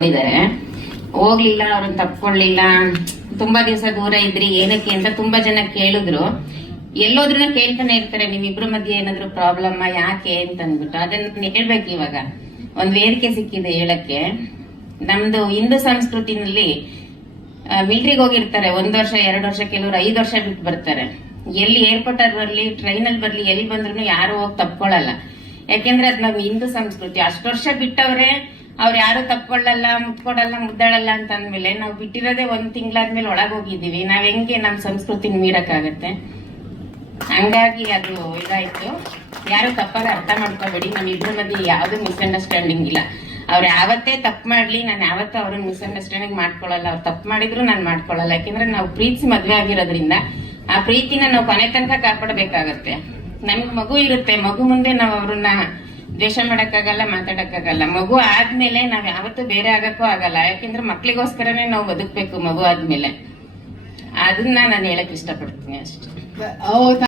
ಇದಾರೆ. ಹೋಗ್ಲಿಲ್ಲ, ಅವ್ರನ್ನ ತಪ್ಕೊಳ್ಳಿಲ್ಲ, ತುಂಬಾ ದಿವಸ ದೂರ ಇದ್ರಿ ಏನಕ್ಕೆ ಅಂತ ತುಂಬಾ ಜನ ಕೇಳಿದ್ರು. ಎಲ್ಲೋದ್ರೂ ಕೇಳ್ತಾನೆ ಇರ್ತಾರೆ, ನಿಮ್ಮಿಬ್ರ ಮಧ್ಯೆ ಏನಾದ್ರು ಪ್ರಾಬ್ಲಮ್ ಯಾಕೆ ಅಂತ ಅಂದ್ಬಿಟ್ಟು. ಅದನ್ನ ಹೇಳ್ಬೇಕು. ಇವಾಗ ಒಂದ್ ವೇದಿಕೆ ಸಿಕ್ಕಿದೆ ಹೇಳಕ್ಕೆ. ನಮ್ದು ಹಿಂದೂ ಸಂಸ್ಕೃತಿನಲ್ಲಿ ಮಿಲಿಟರಿಗೆ ಹೋಗಿರ್ತಾರೆ 1 ವರ್ಷ 2 ವರ್ಷ, ಕೆಲವರು 5 ವರ್ಷ ಬಿಟ್ಟು ಬರ್ತಾರೆ. ಎಲ್ಲಿ ಏರ್ಪೋರ್ಟ್ ಅಲ್ಲಿ ಬರ್ಲಿ, ಟ್ರೈನ್ ಅಲ್ಲಿ ಬರ್ಲಿ, ಎಲ್ಲಿ ಬಂದ್ರು ಯಾರು ಹೋಗಿ ತಪ್ಕೊಳ್ಳಲ್ಲ. ಯಾಕೆಂದ್ರೆ ಅದ್ ನಮ್ ಹಿಂದೂ ಸಂಸ್ಕೃತಿ. ಅಷ್ಟು ವರ್ಷ ಬಿಟ್ಟವ್ರೆ, ಅವ್ರು ಯಾರು ತಪ್ಕೊಳ್ಳಲ್ಲ, ಮುಟ್ಕೊಡಲ್ಲ, ಮುದ್ದಾಡಲ್ಲ ಅಂತ ಅಂದ್ಮೇಲೆ ನಾವು ಬಿಟ್ಟಿರೋದೇ 1 ತಿಂಗಳಾದ್ಮೇಲೆ ಒಳಗ್ ಹೋಗಿದೀವಿ. ನಾವ್ ಹೆಂಗೆ ನಮ್ ಸಂಸ್ಕೃತಿನ ಮೀರಕ್ಕಾಗತ್ತೆ? ಹಂಗಾಗಿ ಅದು ಇದಾಯ್ತು. ಯಾರು ತಪ್ಪಾಗ ಅರ್ಥ ಮಾಡ್ಕೋಬೇಡಿ. ನಮ್ಮಿಬ್ರ ಮಧ್ಯೆ ಯಾವ್ದು ಮಿಸ್ಅಂಡರ್ಸ್ಟ್ಯಾಂಡಿಂಗ್ ಇಲ್ಲ. ಅವ್ರು ಯಾವತ್ತೇ ತಪ್ಪು ಮಾಡ್ಲಿ, ನಾನು ಯಾವತ್ತೂ ಅವ್ರನ್ನ ಮಿಸ್ಅಂಡರ್ಸ್ಟ್ಯಾಂಡಿಂಗ್ ಮಾಡ್ಕೊಳ್ಳಲ್ಲ. ಅವ್ರು ತಪ್ಪು ಮಾಡಿದ್ರು ನಾನು ಮಾಡ್ಕೊಳ್ಳಲ್ಲ. ಯಾಕೆಂದ್ರೆ ನಾವು ಪ್ರೀತಿಸಿ ಮದ್ವೆ ಆಗಿರೋದ್ರಿಂದ ಆ ಪ್ರೀತಿನ ನಾವು ಕೊನೆ ತನಕ ಕಾಪಾಡಬೇಕಾಗತ್ತೆ. ನಮ್ಗ್ ಮಗು ಇರುತ್ತೆ, ಮಗು ಮುಂದೆ ನಾವು ಅವ್ರನ್ನ ದ್ವೇಷ ಮಾಡಕ್ಕಾಗಲ್ಲ, ಮಾತಾಡಕ್ಕಾಗಲ್ಲ. ಮಗು ಆದ್ಮೇಲೆ ನಾವ್ ಯಾವತ್ತೂ ಬೇರೆ ಆಗಕ್ಕೂ ಆಗಲ್ಲ. ಯಾಕೆಂದ್ರೆ ಮಕ್ಳಿಗೋಸ್ಕರನೇ ನಾವು ಬದುಕ್ಬೇಕು ಮಗು ಆದ್ಮೇಲೆ. ಅದನ್ನ ನಾನು ಹೇಳಕ್ ಇಷ್ಟಪಡ್ತೀನಿ ಅಷ್ಟೇ.